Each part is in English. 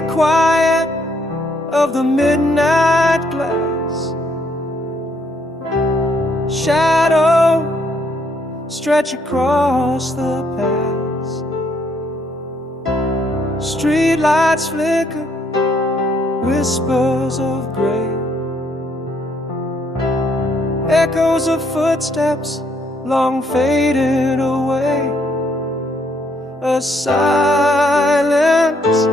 the quiet of the midnight glass. Shadow stretch across the paths. Street lights flicker, whispers of gray, echoes of footsteps long faded away. A silence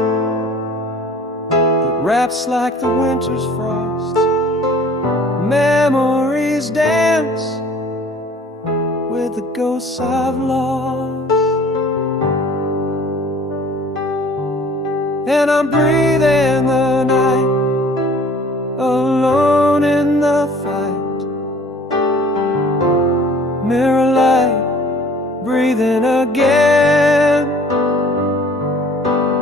that wraps like the winter's frost. Memories dance with the ghosts I've lost. And I'm breathing the night, alone in the fight. Mirror light, breathing again.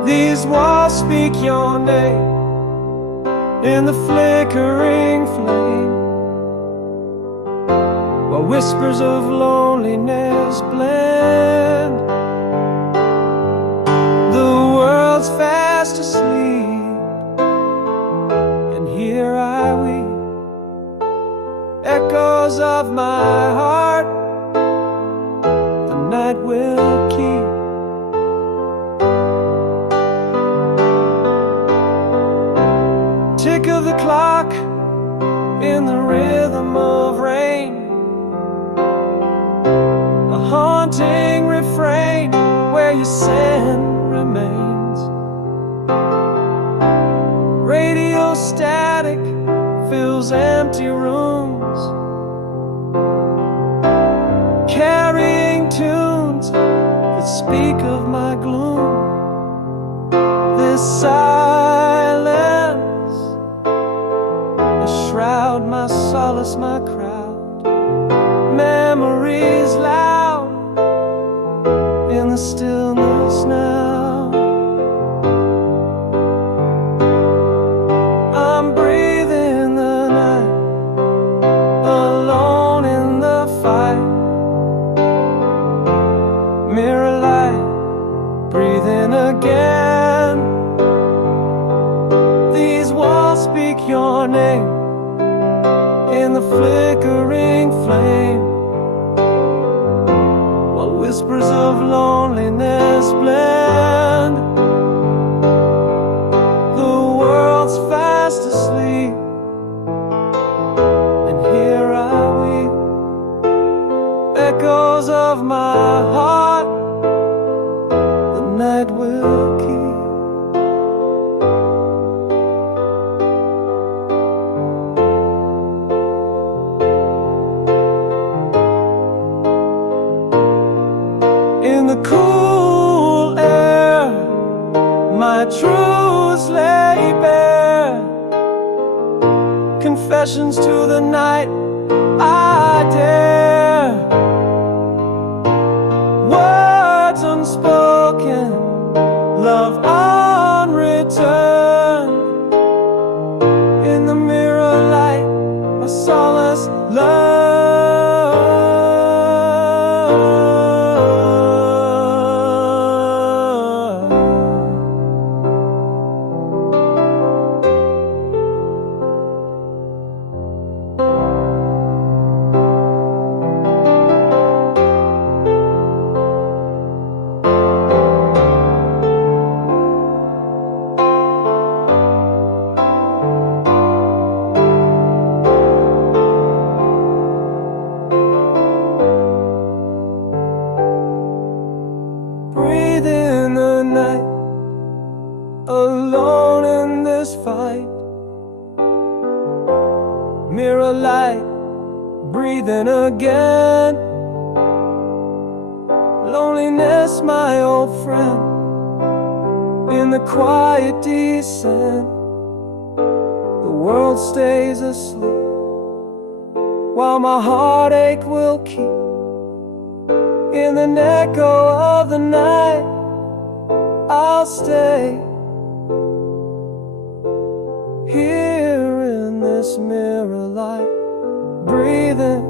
These walls speak your name in the flickering flame, while whispers of loneliness blend. The world's fast asleep, and here I weep. Echoes of my heart, the night will keep. Tick of the clock in the rhythm of rain, a haunting refrain where your scent remains. Radio static fills empty rooms, carrying tunes that speak of my gloom. This silence, a shroud, my solace, my crowd. Memories loud in the stillness now. I'm breathing the night, alone in the fight. Mirror light, breathing again. These walls speak your name in the flickering flame, while whispers of loneliness blend. The world's fast asleep, and here I weep. Echoes of my heart, the night will keep. In the cool air, my truths lay bare. Confessions to the night I dare. Words unspoken, love unreturned. In the mirror light, my solace learned. Breathe in the night, alone in this fight. Mirror light, breathing again. Loneliness, my old friend, in the quiet descent. The world stays asleep, while my heartache will keep. In an echo of the night, I'll stay here in this mirror light, breathing,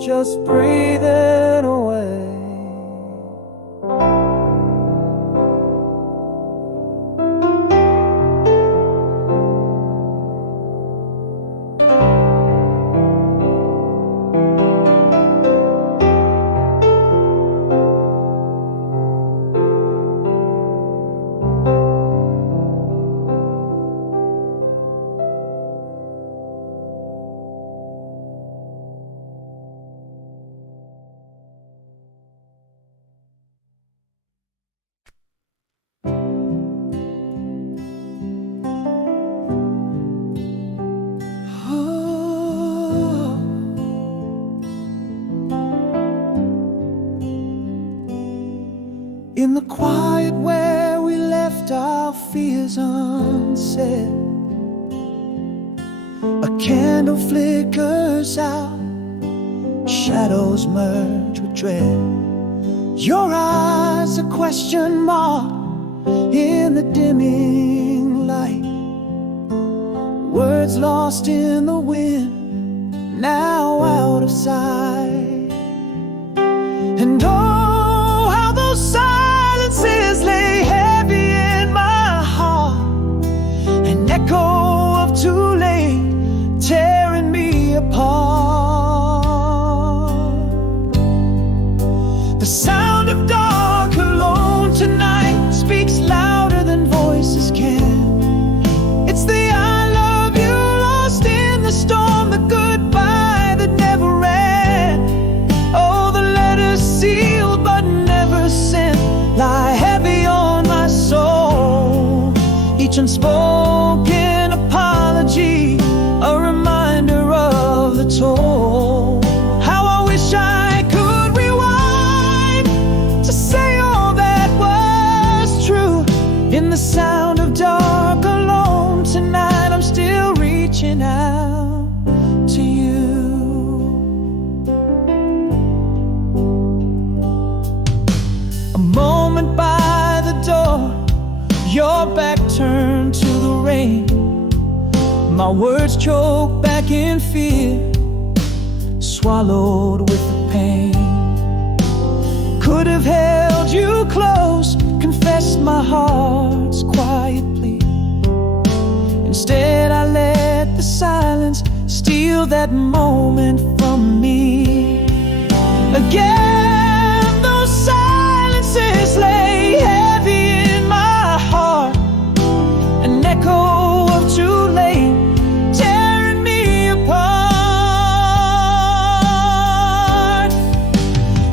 just breathing away. fears unsaid. A candle flickers out, shadows merge with dread. Your eyes a question mark in the dimming light. Words lost in the wind, now out of sight. And oh, how those silences lay heavy in my heart, an echo of too late tearing me apart. The sound of dark alone tonight speaks louder than voices can. It's the I love you lost in the storm, the goodbye that never ran. Oh, the letters sealed but never sent lie heavy on my soul. Each unspoken apology, a reminder of the toll. How I wish I could rewind to say all that was true. In the sound of dark alone tonight, I'm still reaching out to you. A moment by the door, your back turned to the rain. My words choke back in fear, swallowed with the pain. Could have held you close, confessed my heart's quiet plea. Instead I let the silence steal that moment from me. Again those silences lay heavy in my heart, an echo of too late tearing me apart.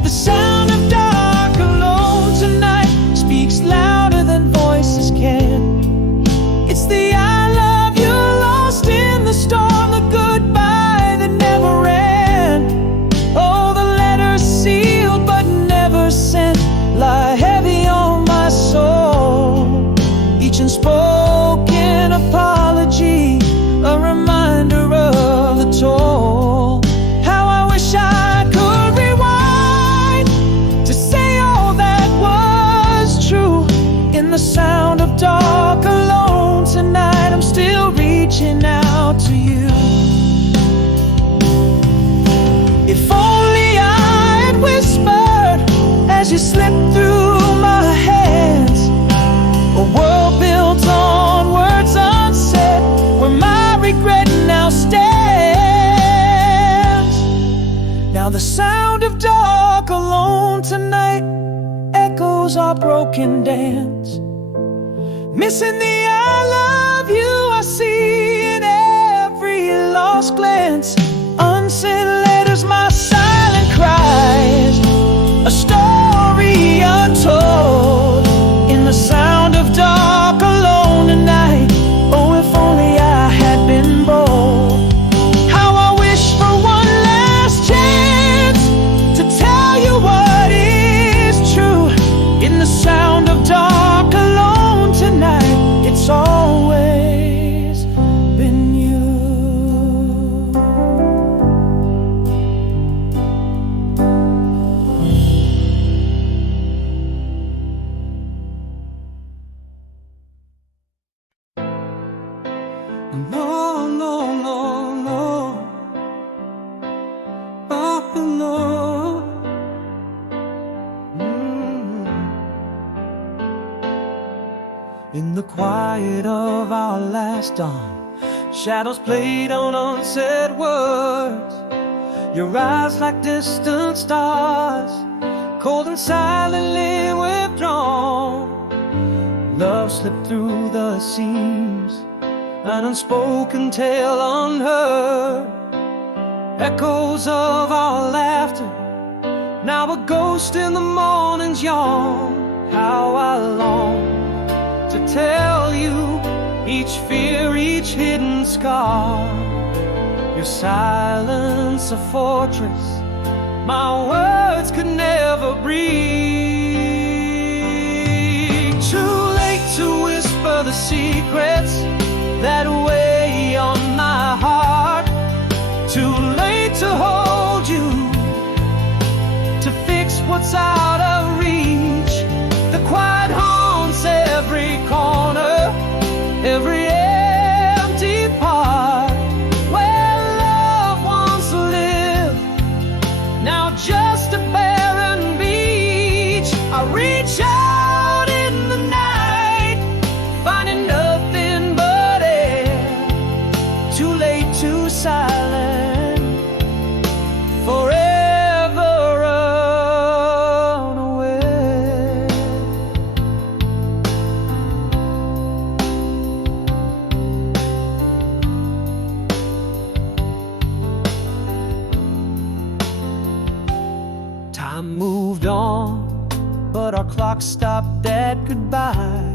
The sound of dark alone tonight speaks louder than voices can. It's the I love you lost in the storm, the goodbye that never ran. Oh, the letters sealed but never sent lie heavy on my soul. Each unspoken apology, a reminder of the toll. How I wish I could rewind to say all that was true. In the sound of dark alone tonight, I'm still reaching out to you. If only I had whispered as you slipped through my hands, a world built on words unsaid, where my regret now stands. Now the sound of dark alone tonight echoes our broken dance. Missing the I love you I see in every lost glance. Unsent letters, my silent cries, a story untold. In the sound of dark alone tonight, oh, if only I had been bold. How I wish for one last chance to tell you what is true. In the sound of dark alone tonight, it's always been you. No, no, no, no. Oh, no. In the quiet of our last dawn, shadows played on unsaid words. Your eyes like distant stars, cold and silently withdrawn. Love slipped through the seams, an unspoken tale unheard. Echoes of our laughter, now a ghost in the morning's yawn. How I long to tell you each fear, each hidden scar. Your silence a fortress my words could never breathe. Too late to whisper the secrets that weigh on my heart. Too late to hold you, to fix what's out of reach. The quiet haunts every corner, every empty part where love once lived, now just a barren beach. I reach out in the night, finding nothing but air. Too late, too silent, forever unaware. Time moved on, but our clock stopped at goodbye.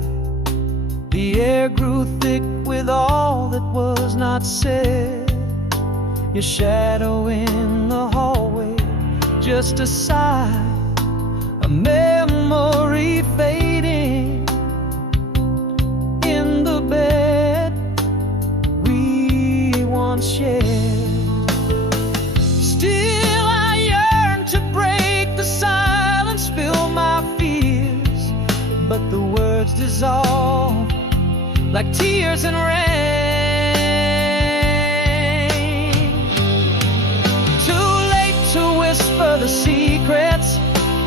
The air grew thick with all that was not said. Your shadow in the hallway, just a sigh, a memory fading in the bed we once shared. Still I yearn to break the silence, spill my fears, but the words dissolve like tears in rain. Too late to whisper the secrets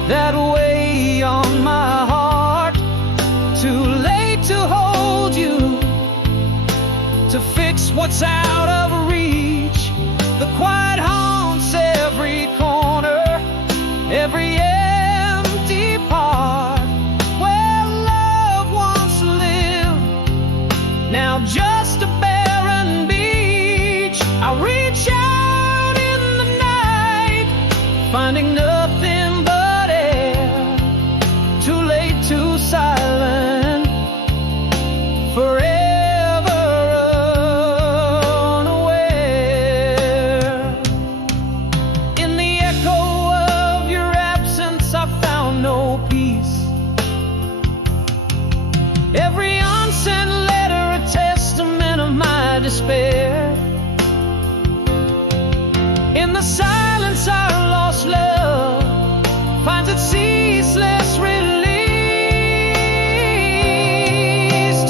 that weigh on my heart. Too late to hold you, to fix what's out of reach. The quiet haunts every corner, every empty part where love once lived, now just a barren beach. I reach out in the night, finding nothing but air. Too late, too silent, forever unaware. In the echo of your absence, I found no peace. Every unsent letter, a testament of my despair. In the silence, our lost love finds its ceaseless release.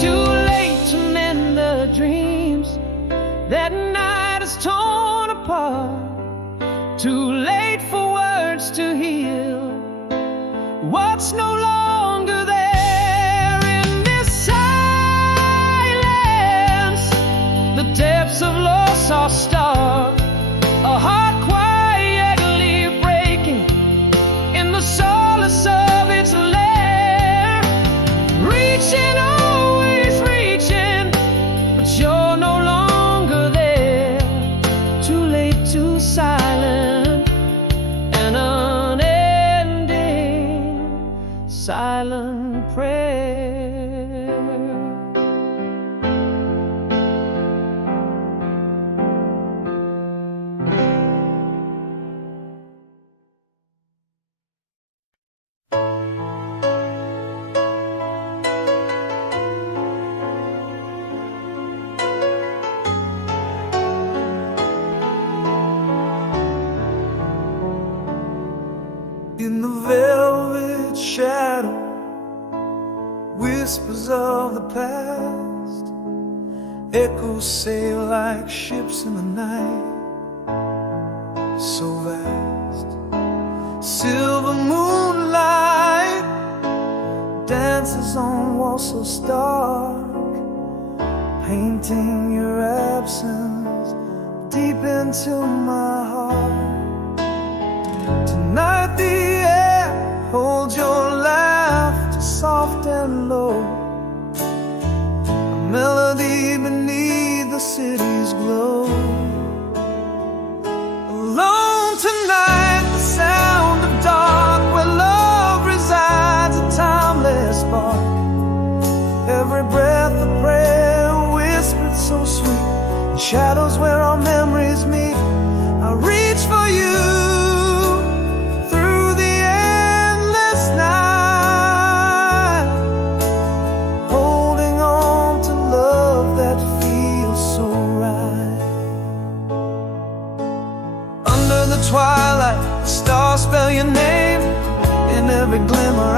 Too late to mend the dreams that night has torn apart. Too late for words to heal what's no longer there. In this silence, the depths of loss are stark, a heart quietly breaking in the solace of its lair. Reaching, always reaching, but you're no longer there. Too late, too silent, an unending silent prayer. In the velvet shadow, whispers of the past echoes sail like ships in the night, so vast. Silver moonlight dances on walls so stark, painting your absence deep into my heart. Tonight the air holds your laughter soft and low, a melody beneath the city's glow. Alone tonight, the sound of dark, where love resides, a timeless spark. Every breath a prayer whispered so sweet, in shadows where our memories meet. I reach for you through the endless night, holding on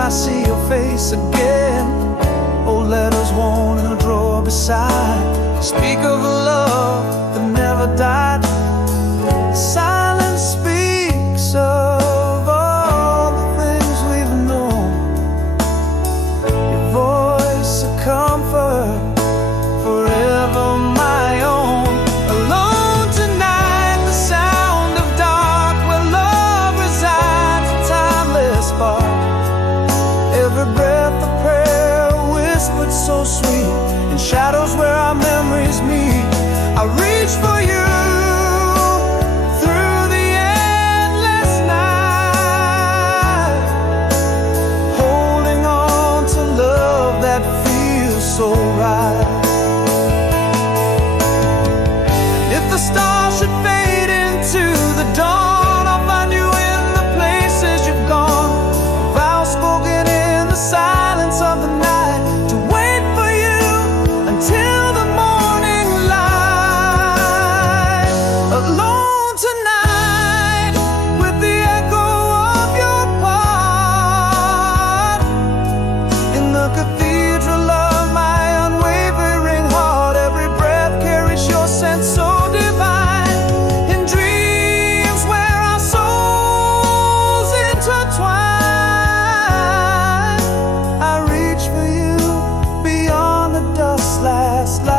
I see your face again. Old letters worn in a drawer beside speak of a love that never died. Silence speaks of all the things we've known. Your voice a comfort, forever my own. Alone tonight, the sound of dark, where love resides, a timeless spark. Every breath a prayer whispered so sweet, in shadows where our memories meet. I reach for you through the endless night, holding on to love that feels so right. And if the stars should fade into the dawn, I'll find you in the places you've gone. Vows spoken in the silence of the night, to wait for you until the morning light. Alone tonight, with the echo of your part, in the cathedral of my unwavering heart. Every breath carries your sense so divine. In dreams where our souls intertwine, I reach for you beyond the dust's last light,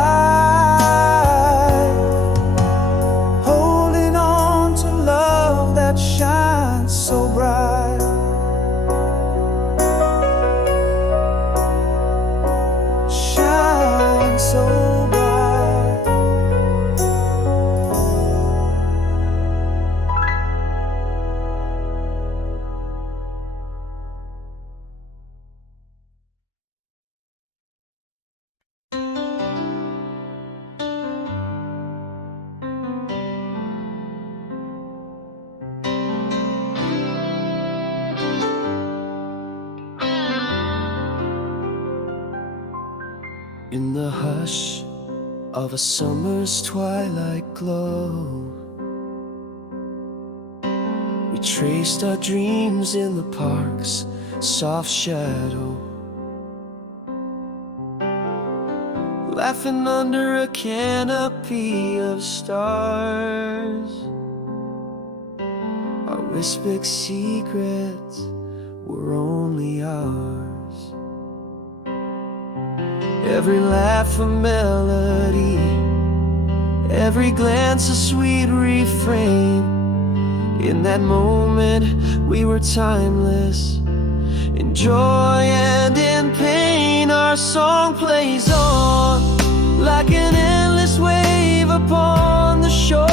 holding on to love that shines so bright. Shines so bright. In the hush of a summer's twilight glow, we traced our dreams in the park's soft shadow, laughing under a canopy of stars. Our whispered secrets were only ours. Every laugh a melody, every glance a sweet refrain. In that moment we were timeless, in joy and in pain. Our song plays on like an endless wave upon the shore.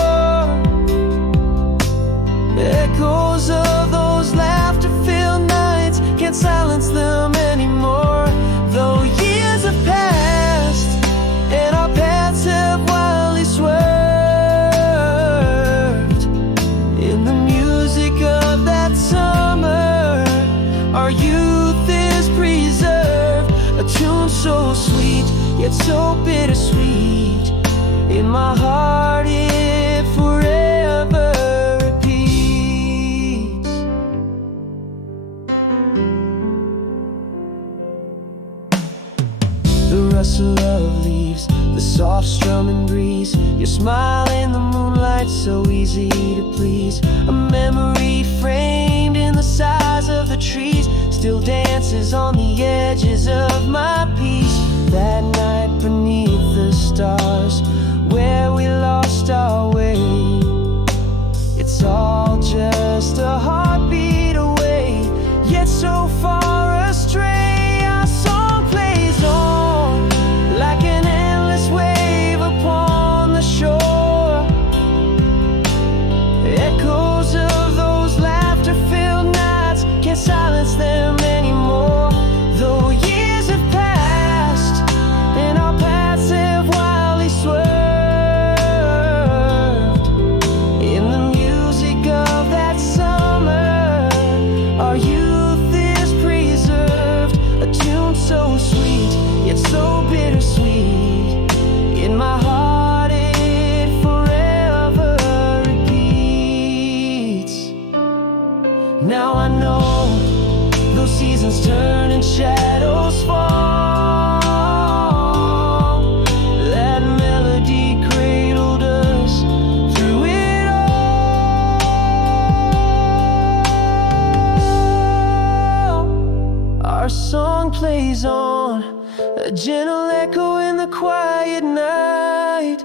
Echoes of those laughter-filled nights can't silence them anymore. Though years have passed and our paths have wildly swerved, in the music of that summer, our youth is preserved. A tune so sweet, yet so bittersweet. In my heart it forever repeats. The rustle of leaves, the soft strumming breeze, your smile in the moonlight, so easy to please. A memory framed in the size of the trees, still dances on the edges of my peace. That night beneath the stars, where we lost our way, it's all just a heartbeat away, yet so far astray. Our song plays on like an endless wave upon the shore. Echoes of those laughter-filled nights can't silence them anymore. Though years have passed and our paths have wildly swerved, in the music of that summer, our youth is preserved. A tune so sweet, yet so bittersweet. In my heart it forever repeats. Now I know those seasons turn and shadows fall. That melody cradled us through it all. Our song plays on, a gentle echo in the quiet night,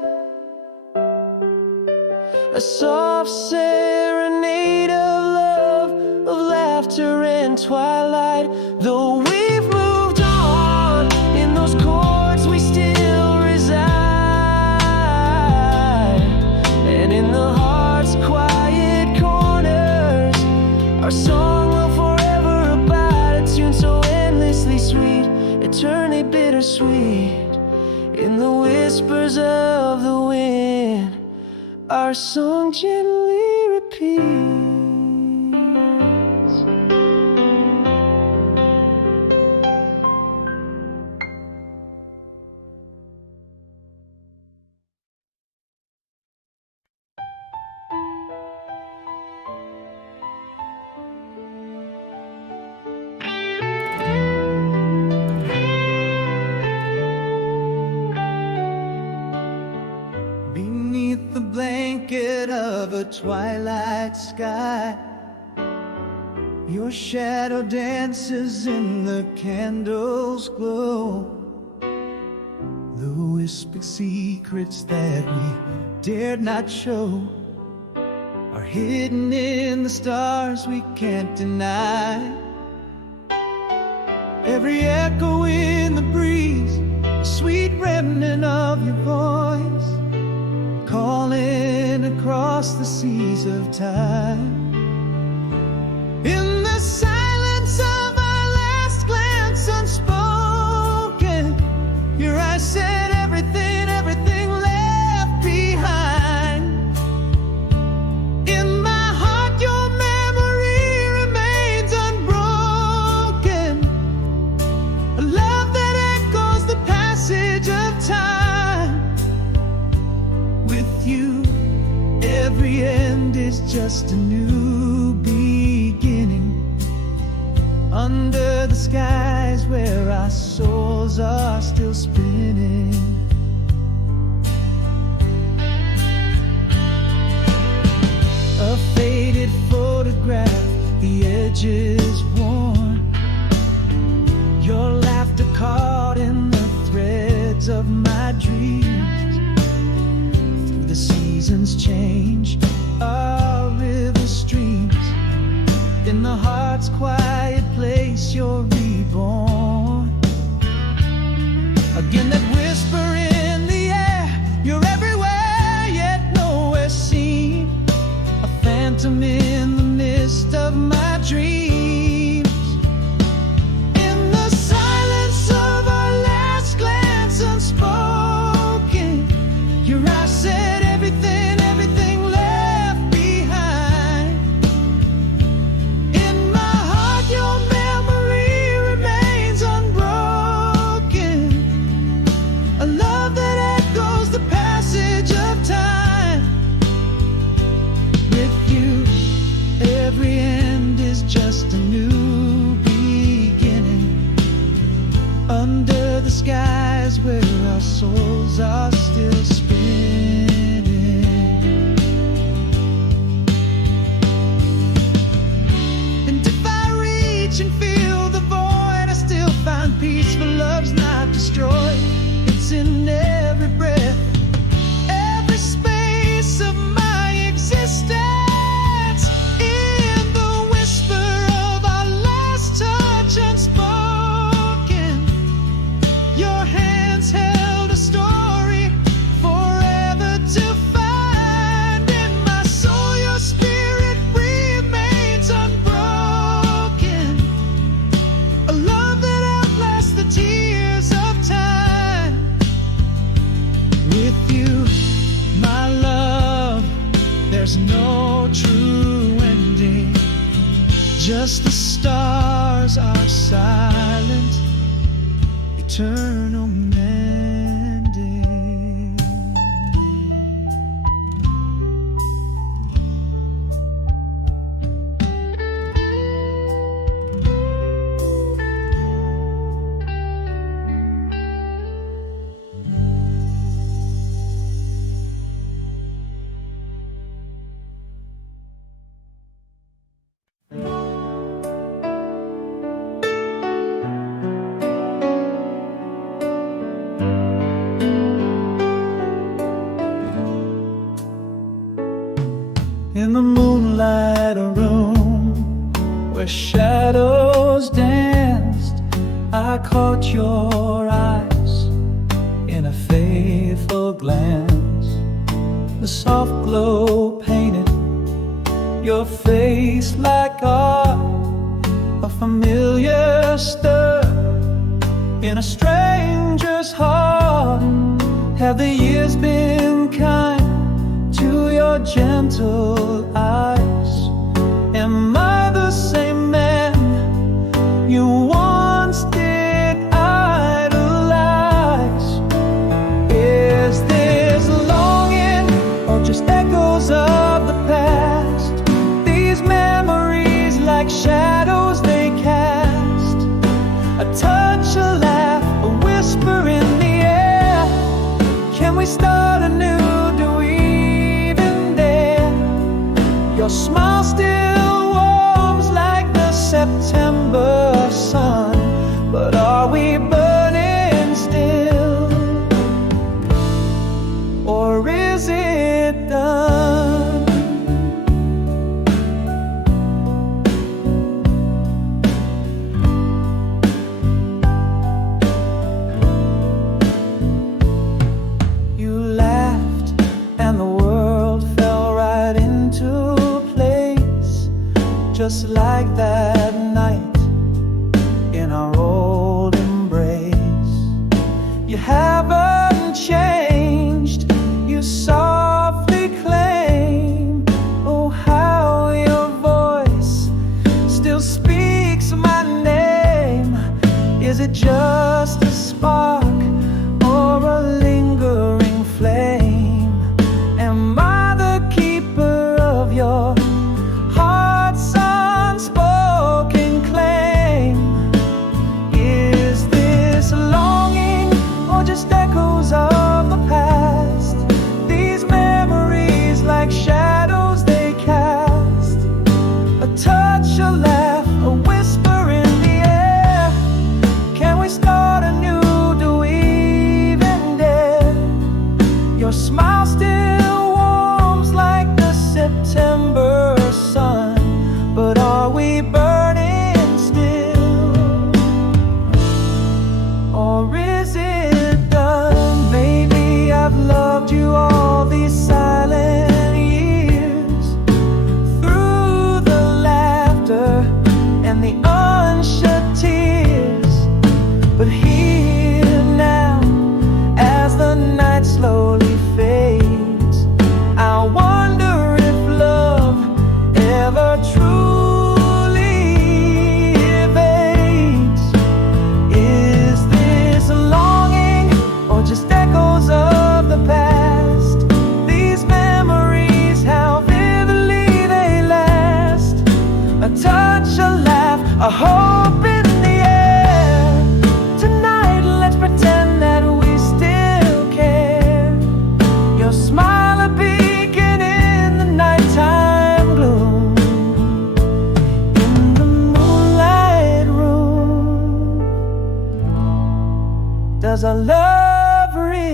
a soft serenade of love, of laughter and twilight. Though we've moved on, in those chords we still reside, and in the heart's quiet corners, our song will forever abide. A tune so endlessly sweet, eternally bittersweet, in the whispers of the wind, our song gently repeats. Beneath the blanket of a twilight sky, your shadow dances in the candle's glow. The whispered secrets that we dared not show are hidden in the stars we can't deny. Every echo in the breeze, a sweet remnant of your voice, calling across the seas of time. In the silence of our last glance unspoken, your eyes said everything, everything left behind. In my heart your memory remains unbroken, a love that echoes the passage of time. With you, every end is just a new beginning, under the skies where our souls are still spinning. A faded photograph, the edges worn, your laughter caught in the threads of my dreams. Through the seasons change, our river streams, in the heart's quiet place you're reborn. Again that whisper in the air, you're everywhere yet nowhere seen, a phantom in the mist of my dreams. In the silence of our last glance unspoken, your eyes said everything, everything left behind. In my heart your memory remains unbroken, a love that echoes the passage of time. With you, every end is just a new beginning, under the skies where our souls are still spinning. And if I reach and feel the void, I still find peace, for love's not destroyed. It's in every breath, every space of my existence. In the whisper of our last touch unspoken, your hands held a story forever to find. In my soul your spirit remains unbroken, a love that outlasts the tears of time. With you, my love, there's no true ending, just the stars are silent, eternal mending. watch your eyes in a faithful glance. The soft glow painted your face like art, a familiar stir in a stranger's heart. Have the years been kind to your gentle eyes? Am I the same man you once did idolize? Is this longing or just echoes of the past? These memories like shadows they cast, a touch, a laugh, a whisper in the air. Can we start anew? Do we even dare? Your smile still warms like the September sun, but are we burning still, or is it done? You laughed and the world fell right into place, just like that night in our old embrace. You haven't changed, you softly claim. Oh, how your voice still speaks my name. Is it just a spark or a lingering flame? Am I the keeper of your heart's unspoken claim? Is this longing or just echoes of the past? These memories like shadows they cast, a touch, a laugh, a whisper in the air. Can we start anew? Do we even dare? Your smile still warms like the September sun, but are we burning still, or is it done? Maybe I've loved you all these silent years, through the laughter and the unshed tears. But here now, as the night slowly fades, I wonder if love ever truly evades. Is this longing or just echoes of the past? These memories, how vividly they last, a touch, a laugh, a hope in the air. Tonight let's pretend that we still care. Your smile a beacon in the nighttime gloom, in the moonlight room. Does our love resume?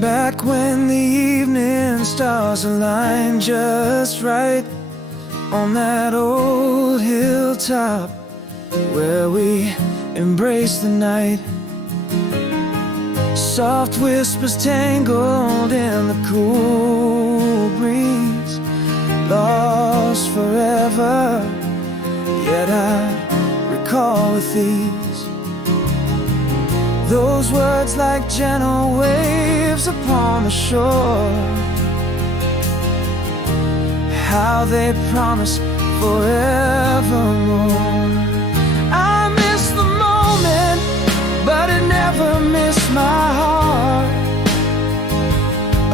Back when the evening stars aligned just right, on that old hilltop where we embraced the night. Soft whispers tangled in the cool breeze, lost forever, yet I recall with ease those words like gentle waves upon the shore, how they promise forevermore. I miss the moment, but it never missed my heart.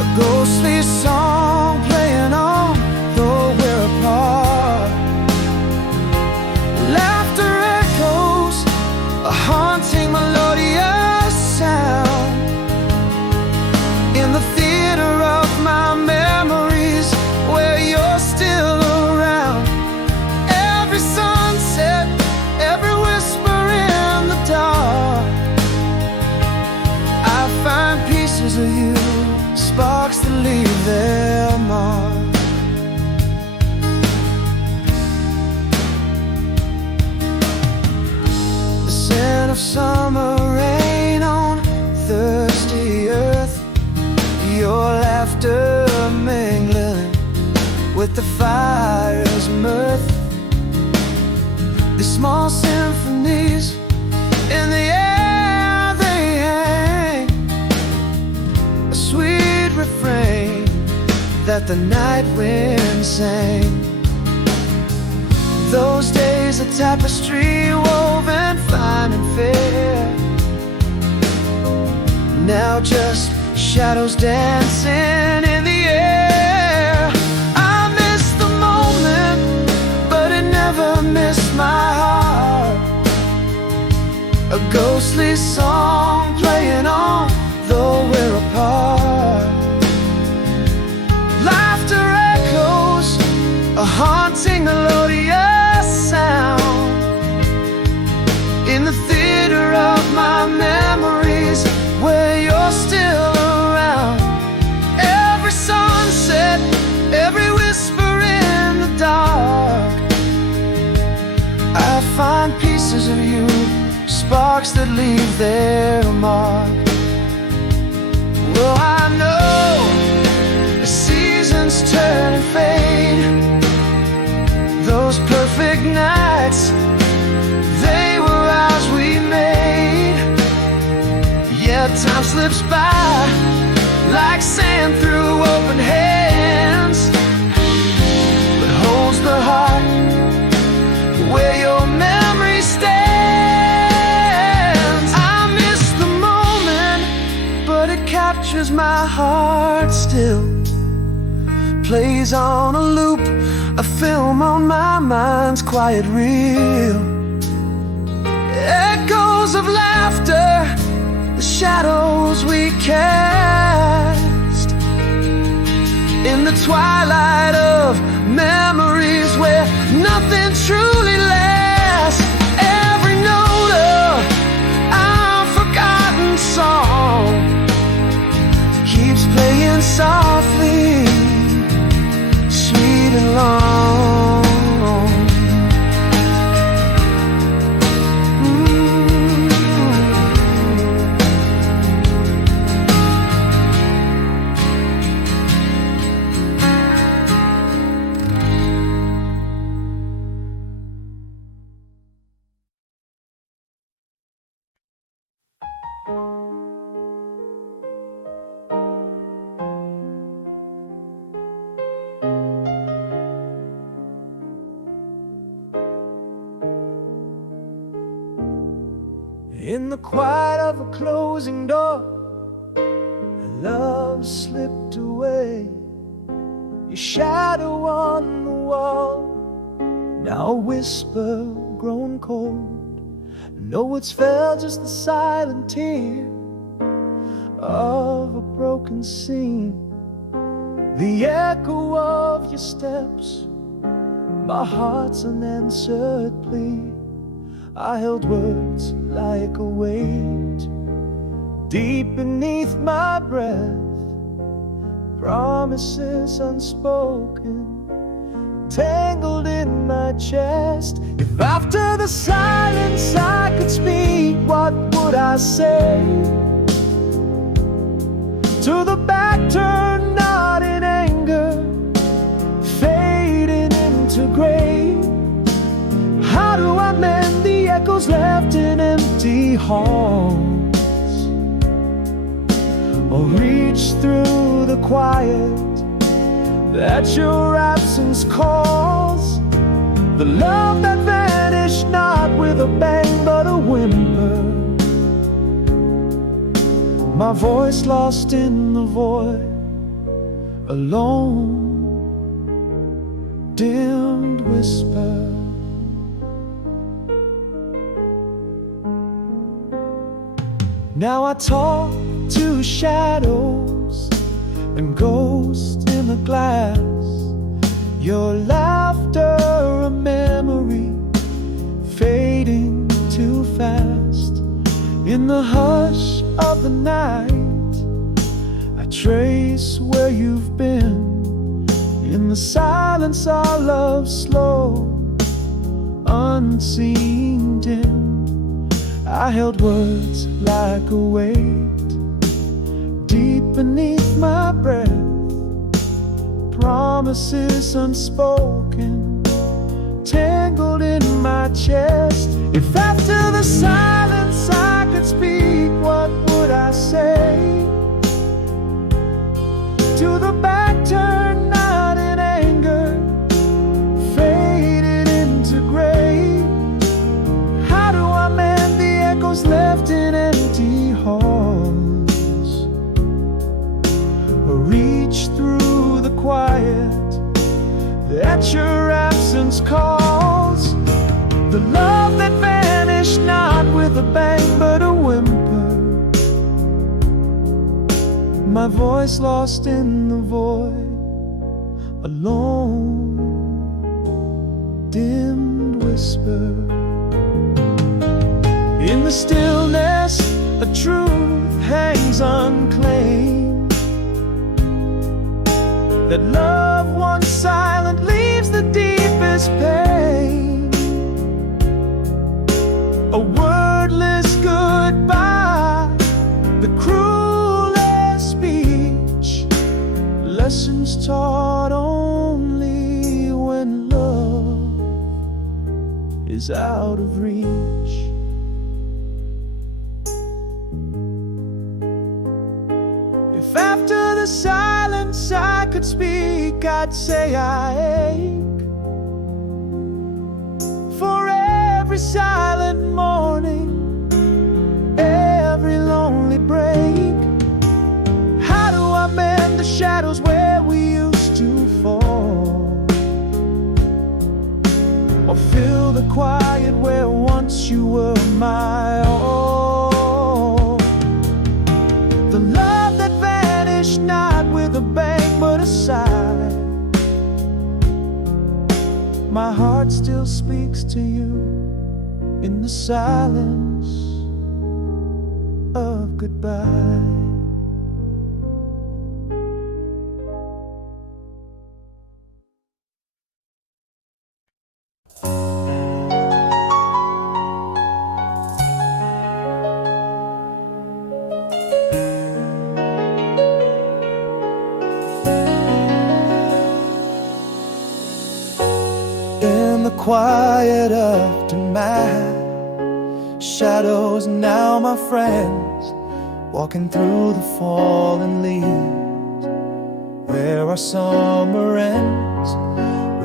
A ghostly song playing on, though we're apart. Laughter echoes, a haunting melodious sound, in the theater of my memories, where you're still around. summer rain on thirsty earth, your laughter mingling with the fire's mirth. The small symphonies in the air, they hang, a sweet refrain that the night wind sang. Those days a tapestry woven fine and fair, now just shadows dancing in the air. I miss the moment, but it never missed my heart. A ghostly song playing on, though we're apart. Laughter echoes, a haunting melodies sound in the theater of my memories, where you're still around. Every sunset, every whisper in the dark, I find pieces of you, sparks that leave their mark. Well, I know the seasons turn and fade. Those perfect nights, they were ours, we made. Yeah, time slips by like sand through open hands, but holds the heart where your memory stands. I miss the moment, but it captures my heart still. Plays on a loop, a film on my mind's quiet reel. Echoes of laughter, the shadows we cast in the twilight of memories where nothing truly lasts. Every note of our forgotten song keeps playing softly, sweet and long. In the quiet of a closing door, love slipped away. Your shadow on the wall, now a whisper grown cold. No words fell, just the silent tear of a broken scene. The echo of your steps, my heart's unanswered plea. I held words like a weight deep beneath my breath, promises unspoken tangled in my chest. If after the silence I could speak, what would I say? To the back turned, not in anger, fading into gray. How do I mend the echoes left in empty halls, or reach through the quiet that your absence calls? The love that vanished not with a bang but a whimper, my voice lost in the void, a lone, dimmed whisper. Now I talk to shadows and ghosts in the glass. Your laughter a memory, fading too fast. In the hush of the night, I trace where you've been. In the silence our love slow, unseen dim. I held words like a weight deep beneath my breath, promises unspoken tangled in my chest. If after the silence I could speak, what would I say? To the back turned, not in anger, faded into gray. How do I mend the echoes left in empty halls, or reach through the quiet that your absence calls? The love that vanished, not with a bang but a whimper, my voice lost in the void, a lone, dimmed whisper. In the stillness, a truth hangs unclaimed, that love once silent leaves the deepest pain. A wordless goodbye, the cruelest speech, lessons taught only when love is out of reach. If after the silence I could speak, I'd say I ache for every silent morning, every lonely break. How do I mend the shadows where we used to fall, or fill the quiet where once you were my all? The love that vanished, not with a bang but a sigh, my heart still speaks to you in the silence of goodbye. In the quiet aftermath, shadows now my friends, walking through the fallen leaves where our summer ends.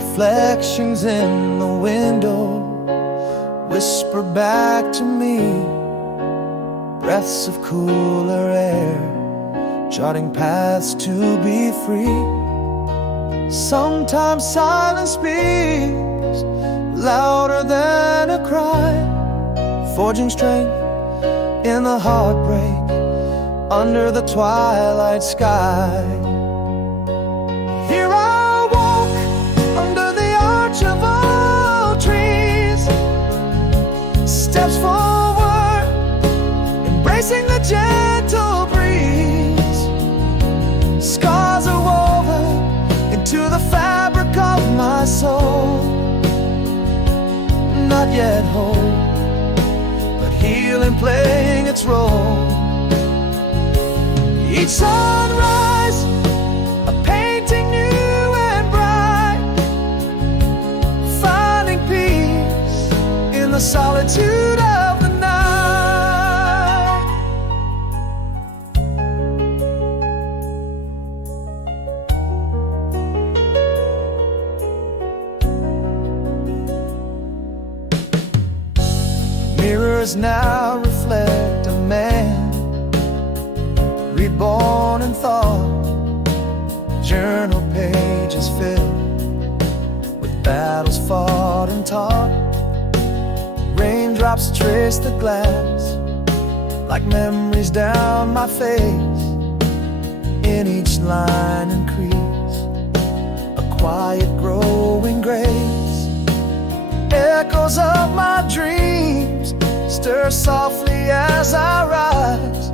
Reflections in the window whisper back to me, breaths of cooler air, charting paths to be free. Sometimes silence speaks louder than a cry, forging strength in the heartbreak under the twilight sky. Here I walk under the arch of old trees, steps forward, embracing the gentle breeze. Scars are woven into the fabric of my soul, not yet whole, but healing playing its role. Each sunrise, a painting new and bright, finding peace in the solitude of the night. Mirrors now reflect a man reborn in thought, journal pages filled with battles fought and taught. Raindrops trace the glass like memories down my face. In each line and crease, a quiet growing grace. Echoes of my dreams stir softly as I rise,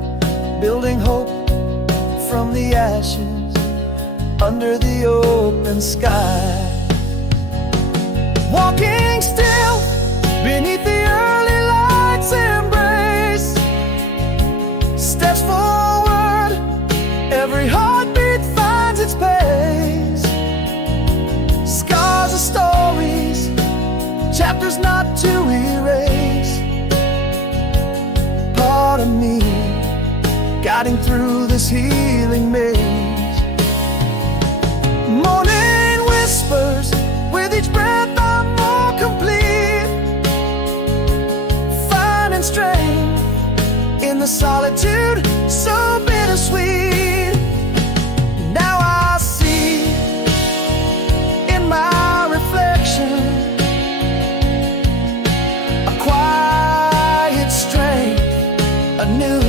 building hope from the ashes under the open sky. Walking still beneath the early light's embrace, guiding through this healing maze. Morning whispers, with each breath I'm more complete, finding strength in the solitude so bittersweet. Now I see in my reflection a quiet strength anew.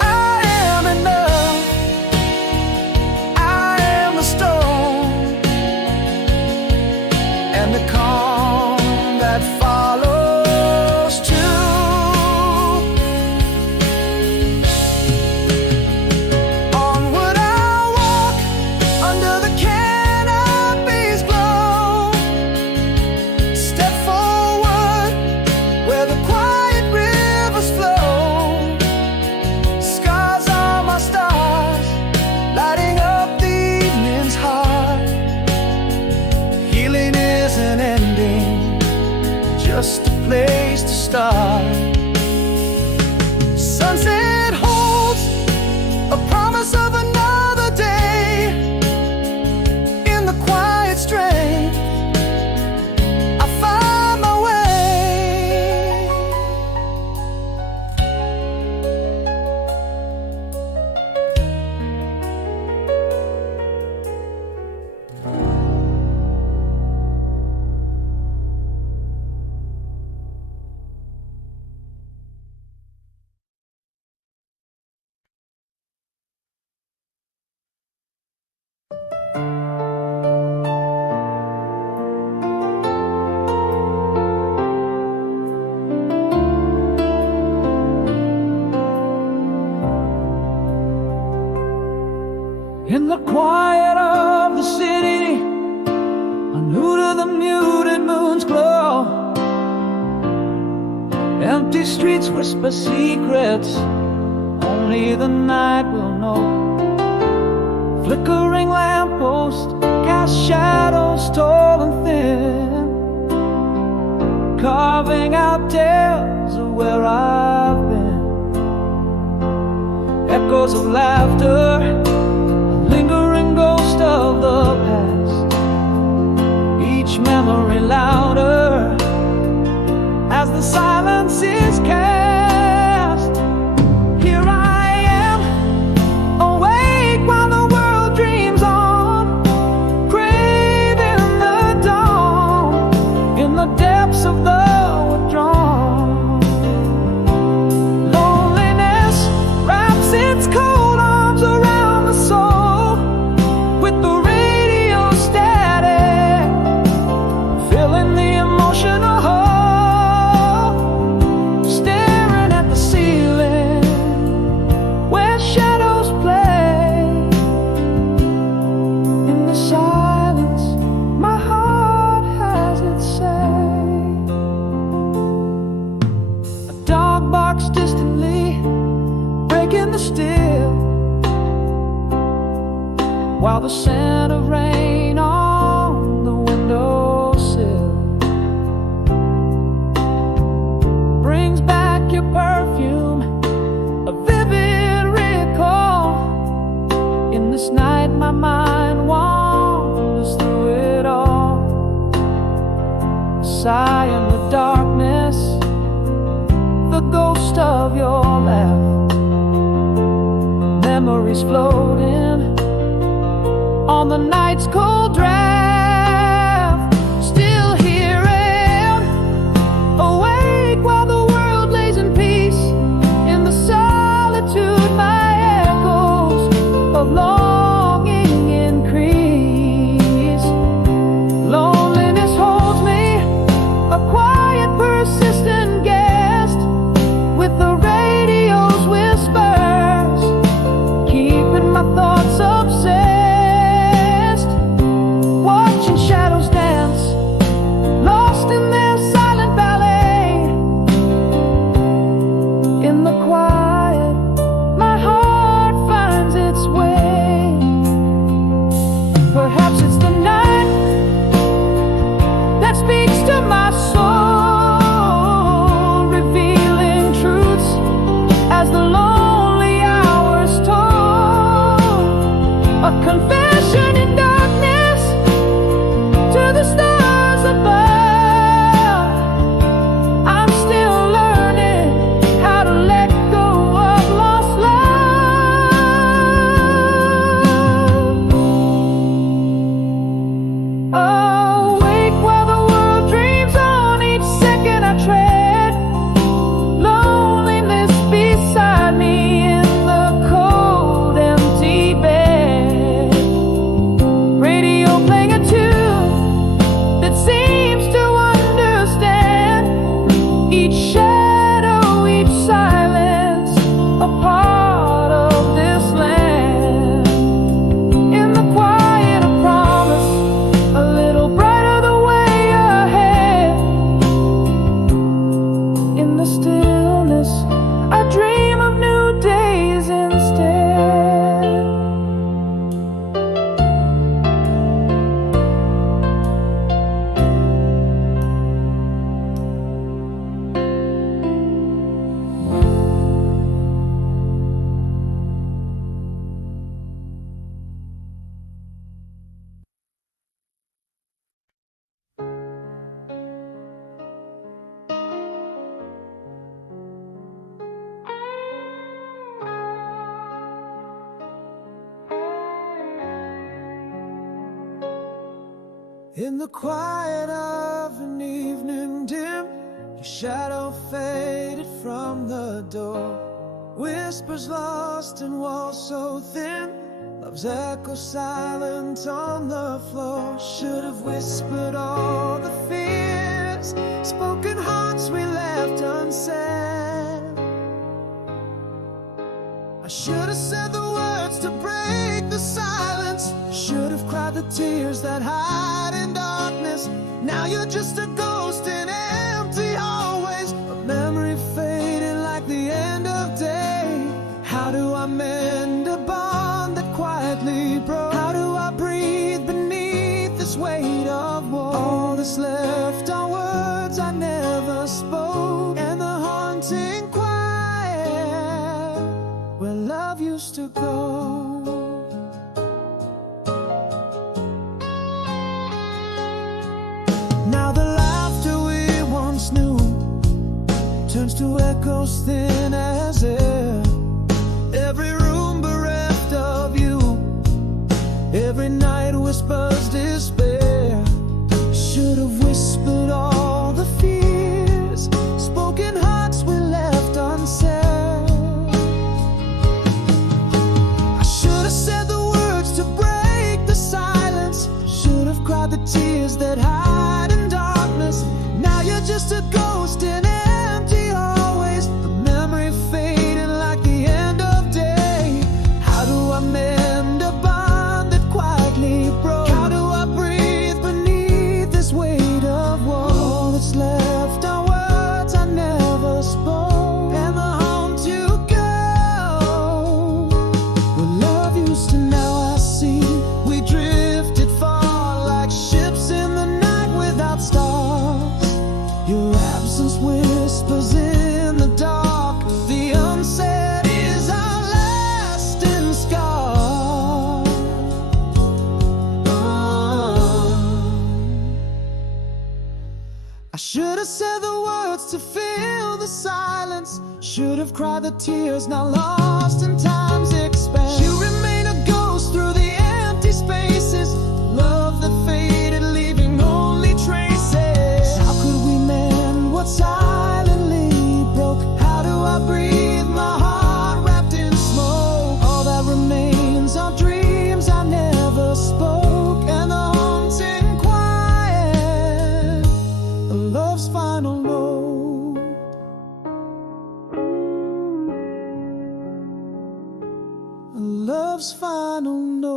I am enough, I am the storm, and the calm that follows too. Onward I walk under the canopy's glow, step forward where the quiet rivers flow. Scars are my stars, lighting up the evening's heart. Healing isn't ending, just a place to start. Sunset holds a promise of another day. In the quiet strength, I find my way. In the quiet of the city, new to the muted moon's glow, empty streets whisper secrets only the night will know. Flickering lampposts cast shadows tall and thin, carving out tales of where I've been. Echoes of laughter, lingering ghost of the past, each memory louder as the silence is cast. Here I am, awake while the world dreams on, craving the dawn in the depths of the withdrawn. Loneliness wraps its cold arms around the soul, with the radio static filling the emotional hole, staring at the ceiling where shadows play. In the silence, my heart has its say. A dog barks distantly, breaking the still, while the scent of rain on the windowsill brings back your perfume, a vivid recall. In this night my mind wanders through it all, a sigh in the darkness, the ghost of your laugh, memories floating on the night's cold draft. Still hearing, awake while the world lays in peace. In the solitude my echoes of longing increase. Loneliness holds me, a quiet persistent guest, with the radio's whispers keeping my thoughts obsessed. In the quiet of an evening dim, your shadow faded from the door. Whispers lost in walls so thin, love's echo silent on the floor. Should have whispered all the fears, spoken hearts we left unsaid. I should have said the words to break the silence, should have cried the tears that hide in darkness. Now you're just a ghost in empty hallways, a memory fading like the end of day. How do I mend a bond that quietly broke? How do I breathe beneath this weight of woe? All that's left are words I never spoke, and the haunting quiet where love used to go. Now the laughter we once knew turns to echoes thin as air. Every room bereft of you, every night whispers despair. Should have whispered all the fears, spoken hearts we left unsaid. I should have said the words to break the silence, should have cried the tears that hide in darkness. Now you're just a ghost in empty hallways, a memory fading like the end of day. How do I mend a bond that quietly broke? How do I breathe beneath this weight of woe? All that's left are words I never spoke, and the haunt you go where love used to. Now I see we drifted far like ships in the night without stars. Your absence whispers in the dark, the unsaid is our lasting scar. I should have said the words to fill the silence, should have cried the tears now lost in time's expanse. You remain a ghost through the empty spaces, love that faded leaving only traces. How could we mend what silently broke? How do I breathe my heart wrapped in smoke? All that remains are dreams I never spoke, and the haunting quiet of love's final note. Love's final note.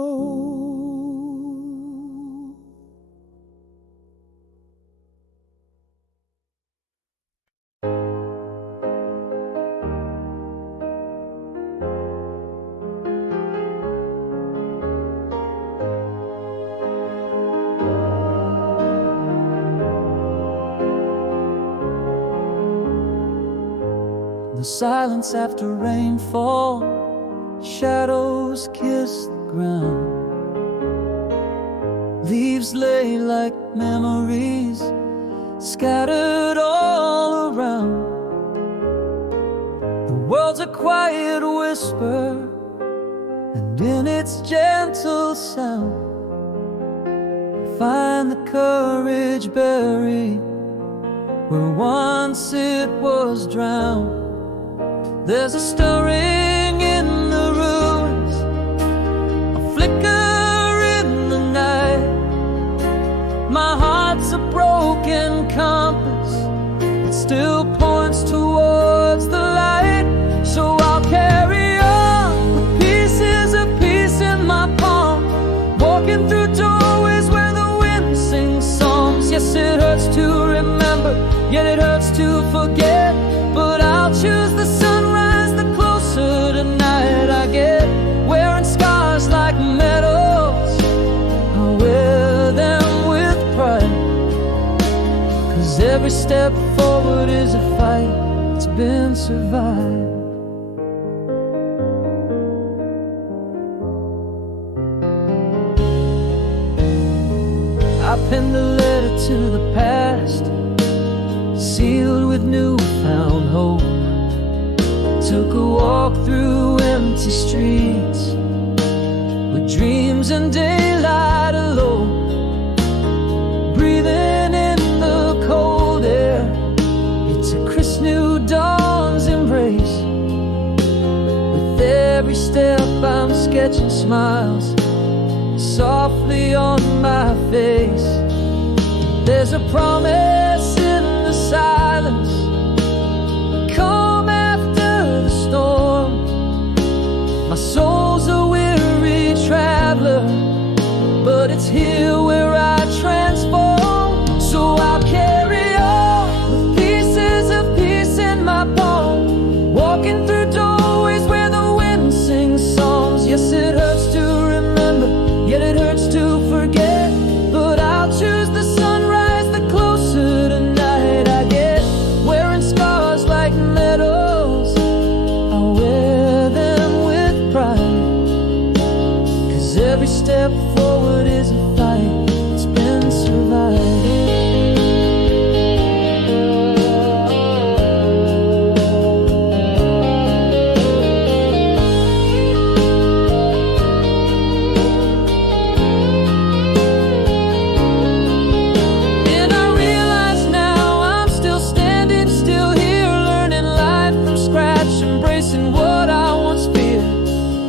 The silence after rainfall, shadows kiss the ground. Leaves lay like memories scattered all around. The world's a quiet whisper, and in its gentle sound find the courage buried where once it was drowned. There's a stirring in the ruins, a flicker in the night. My heart's a broken compass, it still points towards the light. So I'll carry on with pieces of peace in my palm, walking through doorways where the wind sings songs. Yes, it hurts to remember, yet it hurts to forget, but I'll choose the sunrise the closer tonight I get. Wearing scars like medals, I'll wear them with pride, 'cause every step forward is a fight that's been survived. I penned a letter to the past, sealed with newfound hope. Took a walk through empty streets with dreams and daylight alone. I'm sketching smiles softly on my face. There's a promise in the silence, calm after the storm. My soul's a weary traveler, but it's here where I transform. So I'll carry on with pieces of peace in my palm, walking through doorways where the wind sings songs. Yes, it hurts to remember, yet it hurts to forget, but I'll choose the sunrise the closer tonight I get. Wearing scars like medals, I'll wear them with pride, 'cause every step forward is a fight that's been survived. And I realize now I'm still standing still here, learning life from scratch, embracing what I once feared.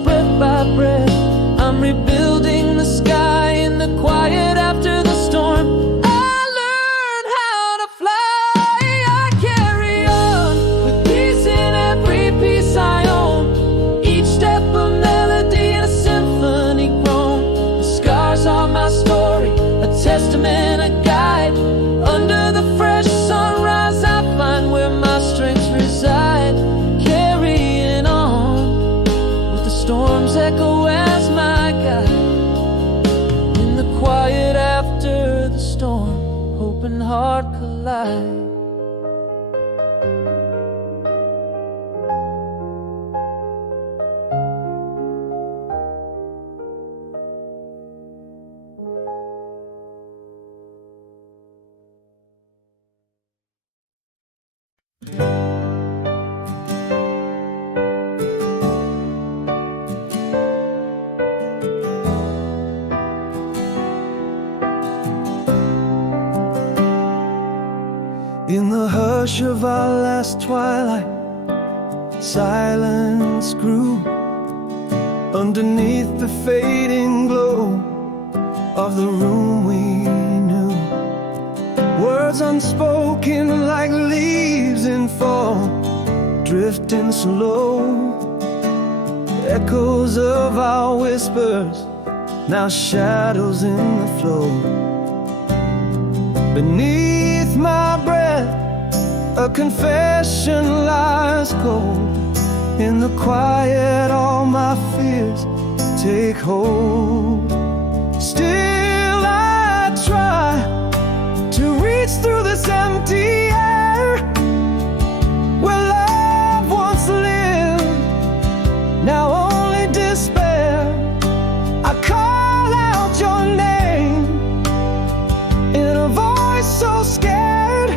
Breath by breath, I'm rebuilding the sky in the quiet after the storm. I learned how to fly. I carry on with peace in every piece I own. Each step a melody and a symphony grown. The scars are my story, a testament, a guide. Under the fresh sunrise I find where my strengths reside. Carrying on with the storm's echo as my guide. In the quiet after the storm, hope and heart collide. In the hush of our last twilight, silence grew underneath the fading glow of the room we knew. Words unspoken like leaves in fall, drifting slow. Echoes of our whispers, now shadows in the flow. Beneath my breath, a confession lies cold. In the quiet, all my fears take hold. Still I try to reach through this empty air where love once lived, now only despair. I call out your name in a voice so scared,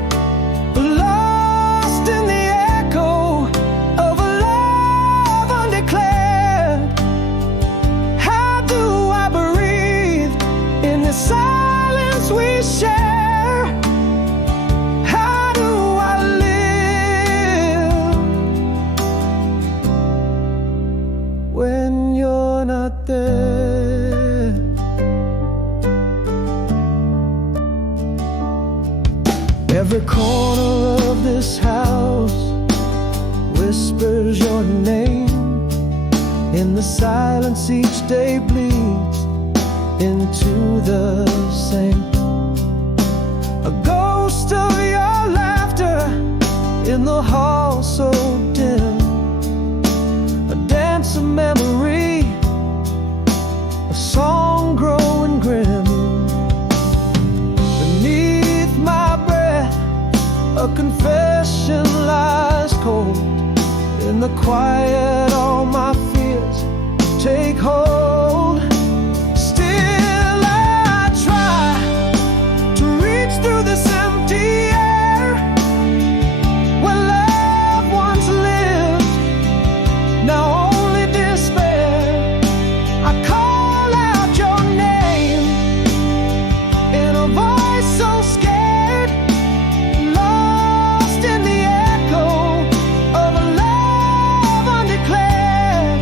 but lost in the echo of a love undeclared. How do I breathe in the silence we share? How do I live when you're not there? Every corner of this house whispers your name. In the silence each day bleeds into the same. A ghost of your laughter in the hall so dim, a dance of memory, a song growing grim. Beneath my breath, a confession lies cold. In the quiet, all my fears take hold. Still I try to reach through this empty air where love once lived, now only despair. I call out your name in a voice so scared, lost in the echo of a love undeclared.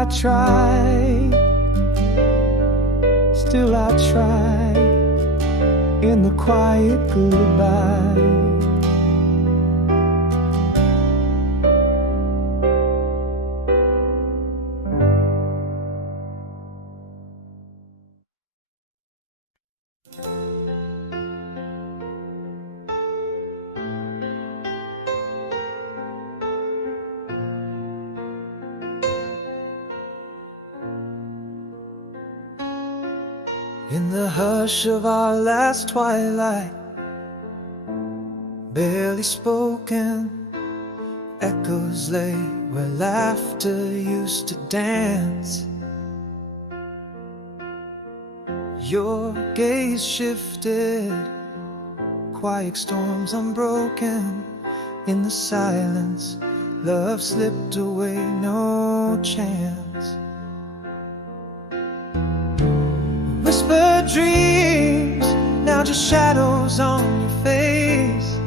I try, still I try, in the quiet goodbye. In the hush of our last twilight, barely spoken, echoes lay where laughter used to dance. Your gaze shifted, quiet storms unbroken. In the silence, love slipped away, no chance. Whispered dreams, now just shadows on your face.